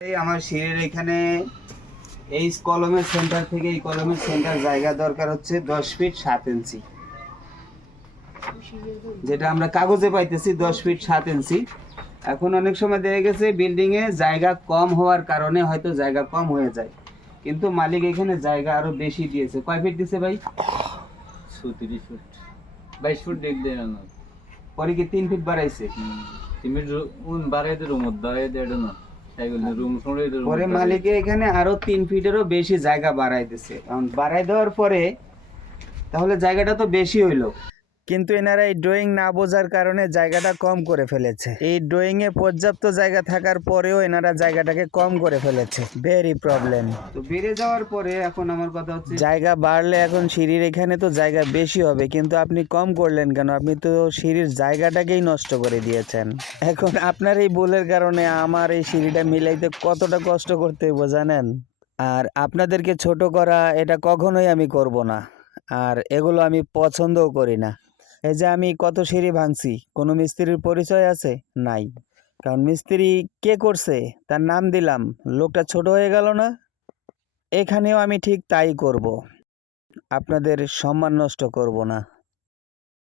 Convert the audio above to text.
এই আমার সিঁড়ির এখানে এই কলমের সেন্টার থেকে এই কলমের সেন্টার জায়গা দরকার হচ্ছে দশ ফিট সাত ইঞ্চি যেটা আমরা কাগজে পাইতেছি দশ ফিট সাত ইঞ্চি এখন অনেক সময় দেখা গেছে বিল্ডিং এ জায়গা কম হওয়ার কারণে হয়তো জায়গা কম হয়ে যায়। কিন্তু মালিক এখানে জায়গা আরও বেশি দিয়েছে। কয় ফিট দিছে ভাই? ছত্রিশ ফুট বাইশ ফুট দেখ দেয় পরে কি তিন ফিট বাড়াইছে? তুমি উন বাড়াই দে রুম বাড়াই দে না দে পরে মালিকে এখানে আরও তিন ফিটেরও বেশি জায়গা বাড়াই দিছে। কারণ বাড়াই দেওয়ার পরে তাহলে জায়গাটা তো বেশি হইল। কিন্তু এনারা এই ড্রয়িং না বোঝার কারণে জায়গাটা কম করে ফেলেছে। এই ড্রয়িং এ পর্যাপ্ত জায়গা থাকার পরেও এনারা জায়গাটাকে কম করে ফেলেছে। ভেরি প্রবলেম তো বেড়ে যাওয়ার পরে এখন আমার কথা হচ্ছে জায়গা বাড়লে এখন সিঁড়ির এখানে তো জায়গা বেশি হবে কিন্তু আপনি কম করলেন কেন? আপনি তো সিঁড়ির জায়গাটাকেই নষ্ট করে দিয়েছেন। এখন আপনার এই ভুলের কারণে আমার এই সিঁড়িটা মিলাইতে কতটা কষ্ট করতে হইব জানেন? আর আপনাদেরকে ছোট করা এটা কখনোই আমি করব না। আর এগুলো আমি পছন্দও করি না। এই যে আমি কত সিঁড়ি ভাঙছি, কোনো মিস্ত্রির পরিচয় আছে? নাই। কারণ মিস্ত্রি কে করছে? তার নাম দিলাম, লোকটা ছোট হয়ে গেল না? এখানেও আমি ঠিক তাই করব। আপনাদের সম্মান নষ্ট করব না।